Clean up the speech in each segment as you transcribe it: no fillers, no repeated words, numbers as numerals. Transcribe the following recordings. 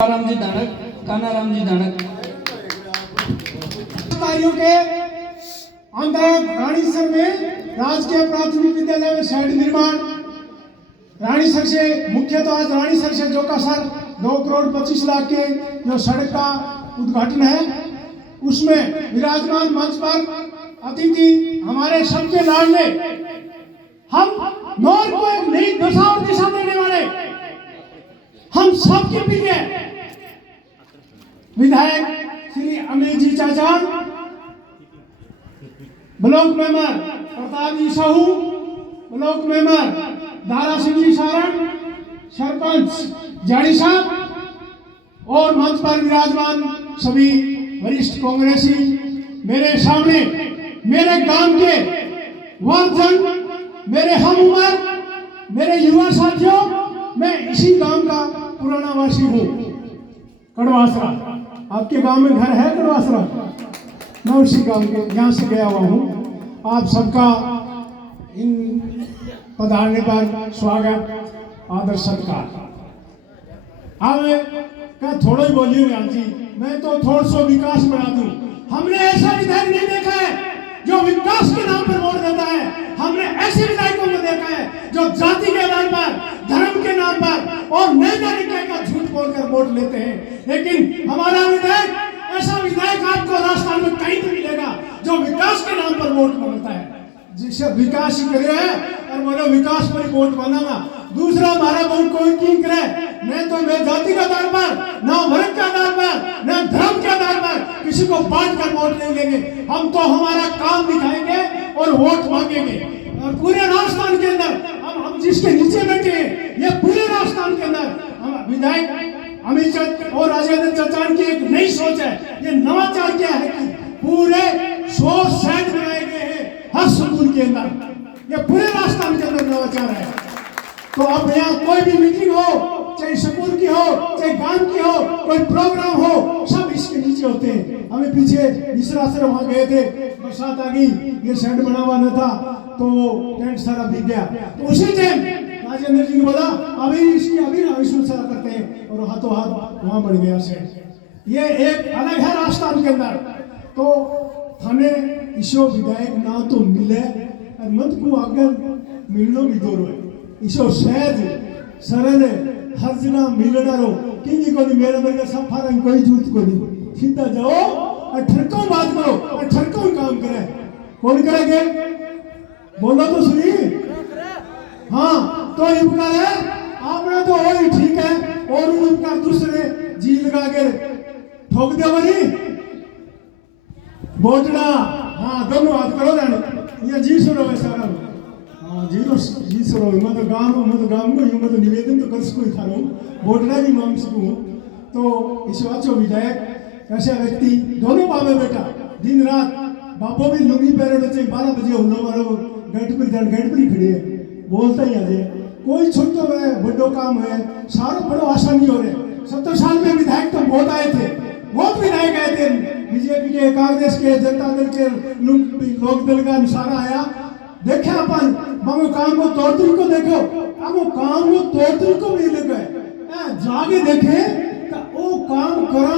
रामजी दानक, कानाराम जी दानक कार्यों के अंतर्गत रानीसर में राजकीय प्राथमिक विद्यालय में शेड निर्माण, रानीसर से मुख्य तो आज रानीसर से जोकासर 2,25,00,000 के जो सड़क का उद्घाटन है, उसमें विराजमान मंच पर अतिथि हमारे सबके लाडले, हम नौर को एक नई दशा और दिशा देने वाले, हम सबके प्रिय विधायक श्री अमित जी चाचा, ब्लॉक मेंबर प्रताप जी साहू, ब्लॉक मेंबर दारा सिंह जी सारण, सरपंच जानी साहब और मंच पर विराजमान सभी वरिष्ठ कांग्रेसी, मेरे सामने मेरे गांव के वर्धन, मेरे हम उम्र, मेरे युवा साथियों, मैं इसी गांव का पुराना वासी हूँ, कड़वासरा। आपके गांव में घर है कड़वासरा? मैं उसी गांव के यहाँ से गया हुआ हूँ। आप सबका इन पधारने पर स्वागत, आदर, सत्कार। अब क्या थोड़ा ही बोलिए लाल जी, मैं तो थोड़ा सा विकास बढ़ा दूं। हमने ऐसा विधायक नहीं देखा है जो विकास के नाम पर वोट देता है। हमने ऐसे विधायकों को देखा है जो जाति के आधार पर, धर्म के नाम पर और नए तरीके का झूठ बोलकर वोट लेते हैं। लेकिन हमारा विधायक, ऐसा विधायक आपको राजस्थान में कहीं नहीं मिलेगा जो विकास के नाम पर वोट मांगता है। जिसे विकास ही करे है और बोलो विकास पर वोट मांगा, दूसरा हमारा वोट कोई क्यों करे? नहीं तो मैं जाति के आधार पर, न वर्ग के आधार पर, न धर्म के आधार पर किसी को बांट कर वोट नहीं लेंगे। हम तो हमारा काम दिखाएंगे और वोट मांगेंगे। और पूरे राजस्थान के अंदर हम जिसके नीचे बैठे हैं, ये पूरे राजस्थान के अंदर हम विधायक अमित और राजेंद्र चचान की एक नई सोच है। ये नवाचार क्या है कि पूरे 100 शेड बनाए गए हैं हर स्कूल के अंदर। ये पूरे राजस्थान के अंदर नवाचार है। तो अब यहाँ कोई भी मीटिंग हो, चाहे स्कूल की हो, चाहे गांव की हो, कोई प्रोग्राम हो, सब इसके नीचे होते हैं। हमें पीछे मिश्रा सर वहाँ गए थे, बरसात आ गई, ये शेड बना हुआ न था तो टेंट सारा भीग गया। तो उसी टाइम राजेंद्र जी ने बोला अभी इसकी अभी सारा करते हैं और हाथों हाथ वहाँ बन गया शेड। ये एक अलग है राजस्थान के अंदर। तो हमें ईशो विधायक ना तो मिले और मत को आगे मिलनो भी दूर है। ईशो सहज सरल हर जगह मिलना रो किसी को नहीं, मेरे मेरे सब फारंग कोई जूत को नहीं, सीधा जाओ और ठरकों बात करो और ठरकों काम करे। कौन करेंगे? बोलो तो सुनी। हाँ तो उपकार है आपने तो वही ठीक है, और उपकार दूसरे जी लगा के ठोक दे बनी बोटना। हाँ दोनों हाथ करो ना, ये जी सुनो है सारा। हाँ जी सुनो, मैं तो गाँव को यूँ मैं तो निवेदन तो कर सकूँ था बोटना भी मांग सकूँ। तो इस बात विधायक ऐसे व्यक्ति दोनों बाबे बेटा दिन रात बापो भी लुंगी पहरे बच्चे 12 बजे उल्लो मारो गटपरी खड़े है, बोलता ही आज कोई छोटो है बड़ो काम है, सारा बड़ो आसानी हो रहे। 70 साल में विधायक तो बहुत आए थे, बहुत विधायक आए थे, बीजेपी के, कांग्रेस के, जनता दल के, लोक दल का सारा आया। देखे अपन मगो काम को तौर तरीको देखो, अब वो काम को तौर तरीको भी लगे जागे देखे तो वो काम करा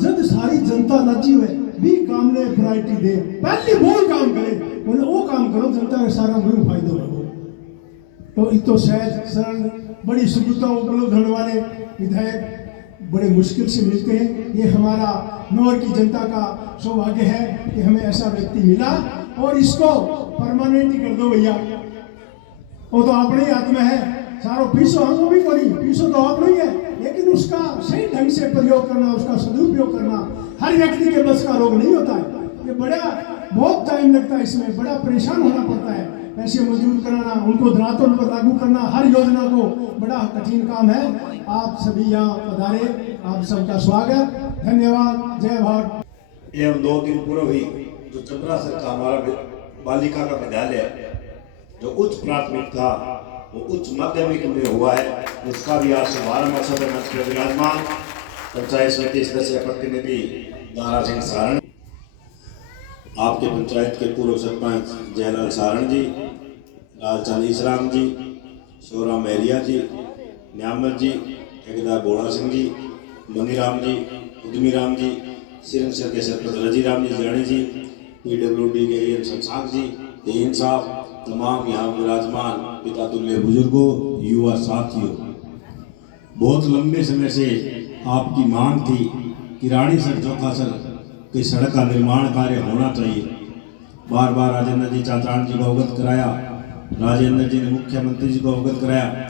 जब सारी जनता राजी हुए भी काम ने प्रायोरिटी दे, पहले वो काम करे, बोले वो काम करो जनता का सारा मुझे फायदा हो। तो इतो सहज सरल बड़ी सुविधा उपलब्ध होने वाले विधायक बड़े मुश्किल से मिलते हैं। ये हमारा नौर की जनता का सौभाग्य है कि हमें ऐसा व्यक्ति मिला और इसको परमानेंट ही कर दो भैया। वो तो अपने ही हाथ में है, सारो पीसो हमको भी करी, पीसो तो आप नहीं है, लेकिन उसका सही ढंग से प्रयोग करना, उसका सदुपयोग करना हर व्यक्ति के बस का रोग नहीं होता है। ये बड़ा बहुत टाइम लगता है, इसमें बड़ा परेशान होना पड़ता है। पैसे मजबूत कराना, उनको धरातल पर लागू करना, हर योजना को बड़ा कठिन काम है। आप सभी यहाँ पधारे, आप सबका स्वागत, धन्यवाद, जय भारत। एवं 2 दिन पूर्व ही जो चपरासर का हमारा बालिका का विद्यालय जो उच्च प्राथमिक था वो उच्च माध्यमिक में हुआ है, उसका भी आज शुभारंभ अवसर पर मंच पर विराजमान पंचायत समिति सदस्य प्रतिनिधि दारा सिंह सारण, आपके पंचायत के पूर्व सरपंच जयलाल सारण जी, लालचंद ईसराम जी, शोराम मेहरिया जी, न्यामत जी, ठेकेदार बोड़ा सिंह जी, मंगीराम जी, उद्यमीराम जी, सिरंसर के सरपंच रजीराम जी जानी जी, PWD के एन शशांक जी, देन साहब, तमाम यहाँ विराजमान पिता तुल्य बुजुर्गों, युवा साथियों, बहुत लंबे समय से आपकी मांग थी कि रानीसर चौखासर की सड़क का निर्माण कार्य होना चाहिए। बार बार राजेंद्र जी चाचान जी को अवगत कराया, राजेंद्र जी ने मुख्यमंत्री जी को अवगत कराया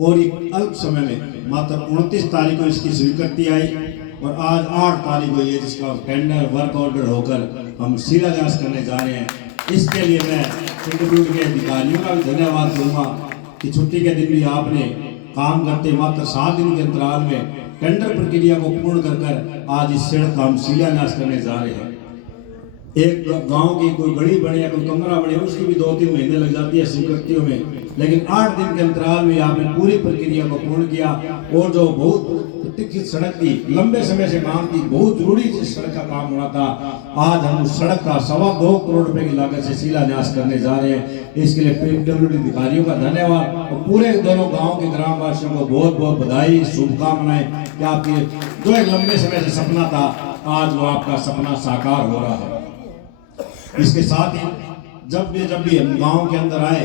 और एक अल्प समय में मात्र 29 तारीख को इसकी स्वीकृति आई और आज 8 तारीख को ये जिसका टेंडर वर्क ऑर्डर होकर हम शिलान्यास करने जा रहे हैं। इसके लिए मैं PWD के अधिकारियों का भी धन्यवाद दूंगा कि छुट्टी के दिन भी आपने काम करते मात्र 7 दिन के अंतराल में टेंडर प्रक्रिया को पूर्ण कर आज इस सड़क का हम शिलान्यास करने जा रहे हैं। एक गांव की कोई गली बने या कोई कमरा बने उसकी भी 2-3 महीने लग जाती है स्वीकृतियों में, लेकिन 8 दिन के अंतराल में आपने पूरी प्रक्रिया को पूर्ण किया और जो बहुत प्रतीक्षित सड़क थी, लंबे समय से मांग थी, बहुत जरूरी इस सड़क का काम होना था, आज हम उस सड़क का 2.25 करोड़ रुपए की लागत से शिलान्यास करने जा रहे हैं। इसके लिए PWD अधिकारियों का धन्यवाद और पूरे दोनों गाँव के ग्रामवासियों को बहुत बहुत बधाई, शुभकामनाएं कि आपके जो एक लंबे समय से सपना था आज वो आपका सपना साकार हो रहा है। इसके साथ ही जब भी हम गांव के अंदर आए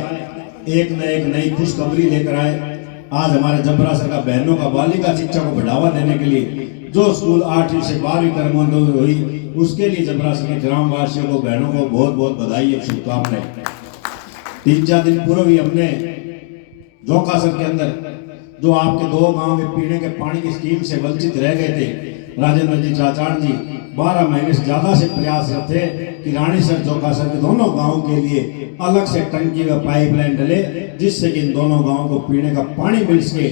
एक न एक नई खुशखबरी लेकर आए। आज हमारे जबरासर का बहनों का बालिका शिक्षा को बढ़ावा देने के लिए जो स्कूल 8वीं से 12वीं कर्मोन्नति हुई उसके लिए जबरासर के ग्रामवासियों को, बहनों को बहुत बहुत बधाई और शुभकामनाएं। 3-4 दिन पूर्व ही हमने जोकासर के अंदर जो आपके 2 गांव में पीने के पानी की स्कीम से वंचित रह गए थे, राजेंद्र जी चाचान जी 12 महीने से ज्यादा से प्रयासरत थे कि रानीसर जोकासर के दोनों गांवों के लिए अलग से टंकी व पाइपलाइन डले जिससे कि इन दोनों गांवों को पीने का पानी मिल सके।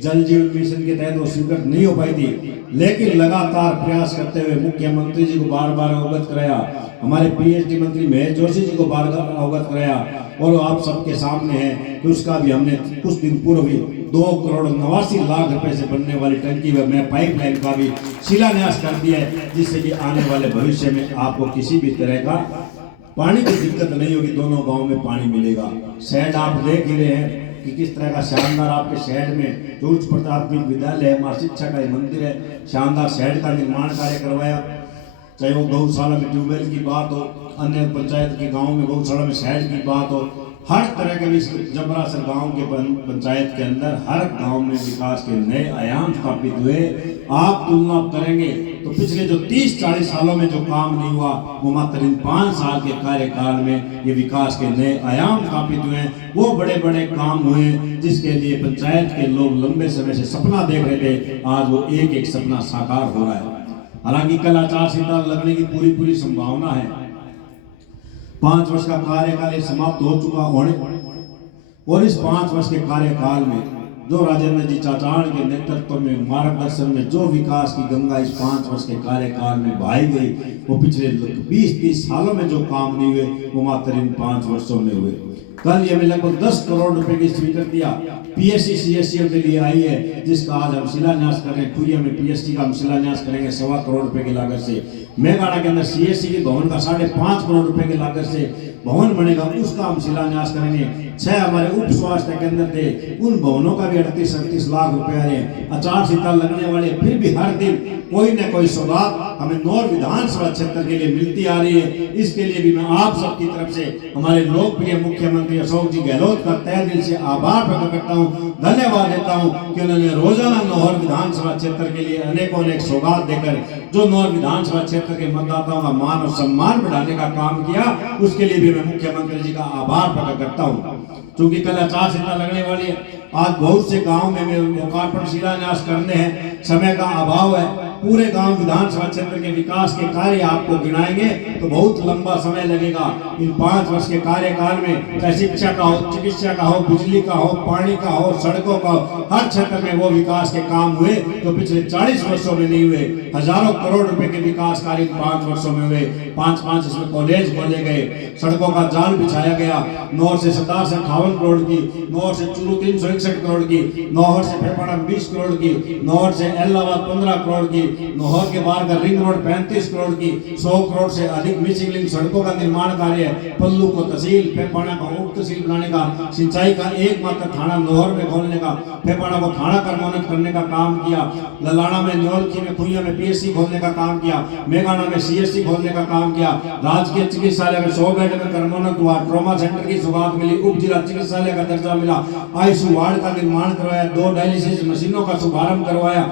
जल जीवन मिशन के तहत वो स्वीकृत नहीं हो पाई थी, लेकिन लगातार प्रयास करते हुए मुख्यमंत्री जी को बार बार अवगत कराया, हमारे PhD मंत्री महेश जोशी जी को बार बार अवगत कराया और आप सबके सामने है कि उसका भी हमने कुछ दिन पूर्व ही 2,89,00,000 रुपए से बनने वाली टंकी व मैं पाइपलाइन का भी शिलान्यास कर दिया है, जिससे कि आने वाले भविष्य में आपको किसी भी तरह का पानी की दिक्कत नहीं होगी, दोनों गांव में पानी मिलेगा। शेड आप देख ही रहे हैं कि किस तरह का शानदार आपके शेड में जो उच्च प्राथमिक विद्यालय है, मां शिक्षा का मंदिर है, शानदार शेड का निर्माण कार्य करवाया। चाहे वो गौशाला में ट्यूबवेल की बात हो, अन्य पंचायत के गाँव में गौशाला में शेड की बात हो, हर तरह के भी जबरासर गांव के पंचायत के अंदर हर गांव में विकास के नए आयाम स्थापित हुए। आप तुलना करेंगे तो पिछले जो 30-40 सालों में जो काम नहीं हुआ वो मात्र इन 5 साल के कार्यकाल में ये विकास के नए आयाम स्थापित हुए हैं। वो बड़े बड़े काम हुए जिसके लिए पंचायत के लोग लंबे समय से सपना देख रहे थे, आज वो एक एक सपना साकार हो रहा है। हालांकि कल आचार संहिता लगने की पूरी संभावना है। 5 वर्ष का कार्यकाल समाप्त हो चुका होने और इस 5 वर्ष के कार्यकाल में जो राजेंद्र जी चाचान के नेतृत्व में मार्गदर्शन में जो विकास की गंगा इस 5 वर्ष के कार्यकाल में बहाई गई वो पिछले 20-30 सालों में जो काम नहीं हुए वो मात्र इन 5 वर्षों में हुए। कल ये में लगभग 10 करोड़ रुपए की स्वीकृतियां PSC CSC के लिए आई है, जिसका आज हम शिलान्यास कर रहे हैं। खुरिया में PSC का हम शिलान्यास करेंगे 2.25 करोड़ रुपए की लागत से। मेघाड़ा के अंदर CSC के भवन का 5.5 करोड़ रुपए की लागत से भवन बनेगा, उसका हम शिलान्यास करेंगे। 6 हमारे उप स्वास्थ्य केंद्र थे, उन भवनों का भी 38-38 लाख रुपए आ रहे हैं। आचार संहिता लगने वाले फिर भी हर दिन कोई न कोई सौगात हमें नौर विधानसभा क्षेत्र के लिए मिलती आ रही है। इसके लिए भी मैं आप सबकी तरफ से हमारे लोकप्रिय मुख्यमंत्री अशोक जी गहलोत का तहे दिल से आभार प्रकट करता हूँ, धन्यवाद देता हूँ कि उन्होंने रोजाना नौहर विधानसभा क्षेत्र के लिए अनेकों अनेक सौगात देकर जो नौहर विधानसभा क्षेत्र के मतदाताओं का मान और सम्मान बढ़ाने का काम किया, उसके लिए भी मैं मुख्यमंत्री जी का आभार प्रकट करता हूँ। क्योंकि कल आचार संहिता लगने वाली है, आज बहुत से गांव में लोकार्पण शिलान्यास करने हैं, समय का अभाव है। पूरे गांव विधानसभा क्षेत्र के विकास के कार्य आपको गिनाएंगे तो बहुत लंबा समय लगेगा। इन 5 वर्ष के कार्यकाल में चाहे शिक्षा का हो, चिकित्सा का हो, बिजली का हो, पानी का हो, सड़कों का हो, हर क्षेत्र में वो विकास के काम हुए तो पिछले 40 वर्षों में नहीं हुए। हजारों करोड़ रुपए के विकास कार्य 5 वर्षों में हुए। 5 इसमें कॉलेज खोले गए, सड़कों का जाल बिछाया गया। नौहर से 57 करोड़ की, नौहर से चूरू 361 करोड़ की, नौहर से फेफाड़ा 20 करोड़ की, नौहर से एलाहाबाद 15 करोड़ की, नौहर के बाहर का रिंग रोड 35 करोड़ की, 100 करोड़ से अधिक मिसिंग लिंक सड़कों का निर्माण कार्य, पल्लू को तहसील, फेफाना को उप तहसील बनाने का, सिंचाई का एकमात्र थाना नौहर में खोलने का, फेफाना को थाना क्रमोन्नत करने का काम किया, ललाना में, न्योलखी में, खुइया में पीएससी खोलने का काम किया, मेघाना में सीएससी खोलने का काम किया, राजकीय चिकित्सालय में 100 बेड में क्रमोन्नत हुआ, ट्रॉमा सेंटर की सौगात मिली, उप जिला चिकित्सालय का दर्जा मिला, आईसीयू वार्ड का निर्माण करवाया, 2 डायलिसिस मशीनों का शुभारंभ करवाया,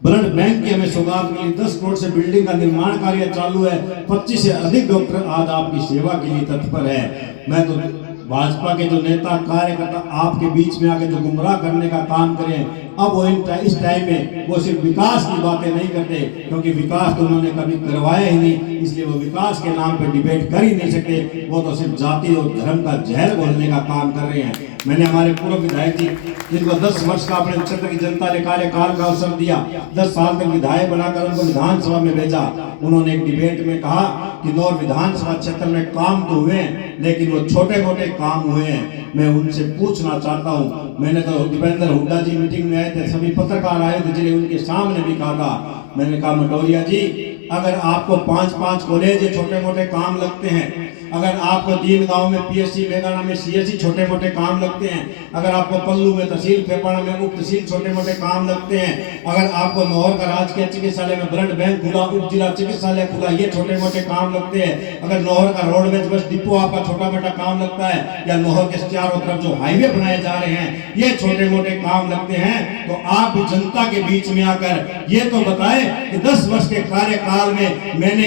ब्लड बैंक की हमें सौगात मिली, 10 करोड़ से बिल्डिंग का निर्माण कार्य चालू है, 25 से अधिक डॉक्टर आज आपकी सेवा के लिए तत्पर है। मैं तो भाजपा के जो नेता कार्यकर्ता आपके बीच में आके जो गुमराह करने का काम करें, अब वो इस टाइम में वो सिर्फ विकास की बातें नहीं करते, क्योंकि विकास तो उन्होंने कभी करवाया ही नहीं, इसलिए वो विकास के नाम पे डिबेट कर ही नहीं सकते। वो तो सिर्फ जाति और धर्म का जहर घोलने का काम कर रहे हैं। मैंने हमारे पूर्व विधायक जी जिनको 10 वर्ष का अपने क्षेत्र की जनता ने कार्यकाल का अवसर दिया, 10 साल तक विधायक बनाकर उनको विधानसभा में भेजा, उन्होंने एक डिबेट में कहा कि नौर विधानसभा क्षेत्र में काम तो हुए लेकिन वो छोटे मोटे काम हुए हैं। मैं उनसे पूछना चाहता हूँ, मैंने तो दीपेंद्र हुड्डा जी मीटिंग में आए थे, सभी पत्रकार आए थे, जिन्हें उनके सामने भी कहा था, मैंने कहा मटोरिया जी अगर आपको 5-5 कॉलेज छोटे मोटे काम लगते हैं, अगर आपको 3 गांव में पीएससी, मेघाना में सीएससी छोटे मोटे काम लगते हैं, अगर आपको पल्लू में तहसील, फेफाना में उप तहसील छोटे मोटे काम लगते हैं, अगर आपको नौहर का राजकीय चिकित्सालय में ब्लड बैंक खुला, उप जिला चिकित्सालय खुला, ये छोटे मोटे काम लगते हैं, अगर नौहर का रोडवेज बस डिपो आपका छोटा मोटा काम लगता है, या नौहर के चारों तरफ जो हाईवे बनाए जा रहे हैं ये छोटे मोटे काम लगते हैं, तो आप भी जनता के बीच में आकर ये तो बताएं कि 10 वर्ष के कार्यकाल में मैंने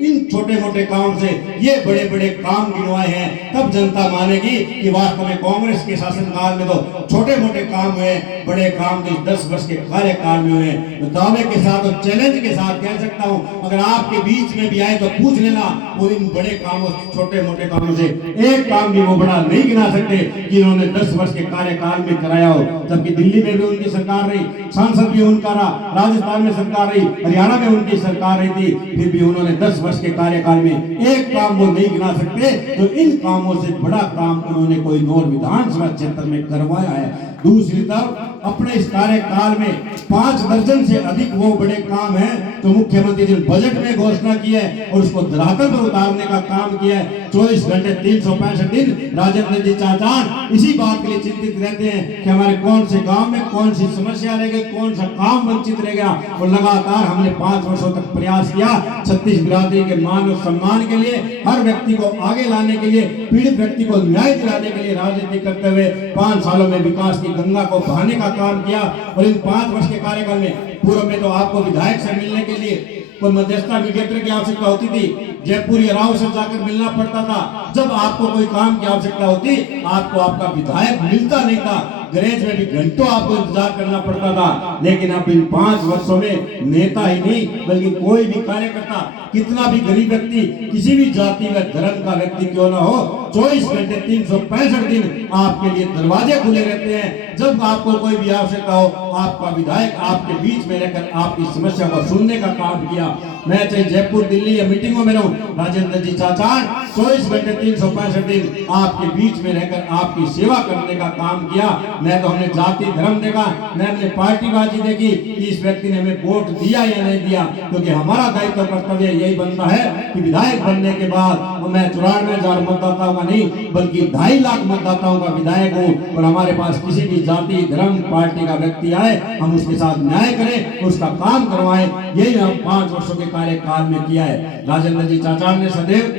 इन छोटे मोटे काम से ये बड़े बड़े काम गिनवाए हैं, तब जनता मानेगी कि वास्तव में कांग्रेस के शासनकाल में तो छोटे मोटे काम हुए, बड़े काम तो 10 वर्ष के कार्यकाल में हुए। तो दावे के साथ और चैलेंज के साथ कह सकता हूं, अगर आपके बीच में भी आए तो पूछ लेना, वो इन बड़े कामों, छोटे मोटे कामों से एक काम भी वो बड़ा नहीं गिना सकते कि इन्होंने 10 वर्ष के कार्यकाल में कराया हो। जबकि दिल्ली में भी उनकी सरकार रही, सांसद भी उनका रहा, राजस्थान में सरकार रही, हरियाणा में उनकी सरकार रही थी, फिर भी उन्होंने 10 वर्ष के कार्यकाल में एक काम वो नहीं गिना सकते। तो इन कामों से बड़ा काम उन्होंने कोई नौर विधानसभा क्षेत्र में करवाया है। दूसरी तरफ अपने इस कार्यकाल में 5 दर्जन से अधिक वो बड़े काम हैं तो मुख्यमंत्री जी ने बजट में घोषणा की है और उसको धरातल पर उतारने का काम किया है। 24 घंटे 365 दिन राजेंद्र जी चाचान इसी बात के लिए चिंतित रहते हैं कि हमारे कौन से गांव में कौन सी समस्या रह गई, कौन सा काम वंचित रह गया। और लगातार हमने 5 वर्षों तक प्रयास किया छत्तीस बिरादरी के मान और सम्मान के लिए, हर व्यक्ति को आगे लाने के लिए, पीड़ित व्यक्ति को न्याय दिलाने के लिए राजनीति करते हुए 5 सालों में विकास की गंगा को बहाने का काम किया। और इन 5 वर्ष के कार्यकाल में पूर्व में तो आपको विधायक से मिलने के लिए कोई मध्यस्थता मीडिएटर की आवश्यकता होती थी, जयपुर या राव से जाकर मिलना पड़ता था। जब आपको कोई काम की आवश्यकता होती आपको आपका विधायक मिलता नहीं था, गैरेज में भी घंटों आपको इंतजार करना पड़ता था। लेकिन अब इन 5 वर्षों में नेता ही नहीं बल्कि कोई भी कार्यकर्ता, कितना भी गरीब व्यक्ति, किसी भी जाति व धर्म का व्यक्ति क्यों ना हो, 24 घंटे 365 दिन आपके लिए दरवाजे खुले रहते हैं। जब आपको कोई भी आवश्यकता हो आपका विधायक आपके बीच में रहकर आपकी समस्या को सुनने का काम किया। मैं चाहे जयपुर, दिल्ली या मीटिंगों में रहूं, राजेंद्र जी चाचान 24 घंटे 365 दिन आपके बीच में रहकर आपकी सेवा करने का काम किया। मैं तो हमने जाति धर्म देखा, मैं हमने पार्टीबाजी देखी कि इस व्यक्ति ने हमें वोट दिया या नहीं दिया, क्योंकि हमारा दायित्व कर्तव्य यही बनता है कि विधायक बनने के बाद मैं 94,000 मतदाताओं का नहीं बल्कि 2.5 लाख मतदाताओं का विधायक हूँ। और हमारे पास किसी भी जाति धर्म पार्टी का व्यक्ति आए हम उसके साथ न्याय करें, उसका काम करवाएं, यही हम 5 वर्षों के कार्यकाल में किया है। राजेंद्र जी चाचा ने सदैव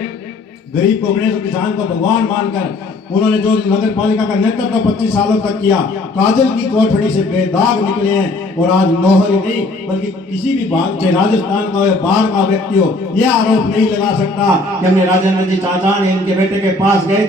गरीब को, गणेश किसान को भगवान मानकर उन्होंने जो नगर पालिका का नेतृत्व 25 सालों तक किया, काजल की कोठड़ी से बेदाग निकले हैं। और आज नौहर नहीं बल्कि किसी भी चाहे राजस्थान का हो बाहर का व्यक्ति हो, यह आरोप नहीं लगा सकता कि हमने राजेंद्र जी चाचा ने इनके बेटे के पास गए थे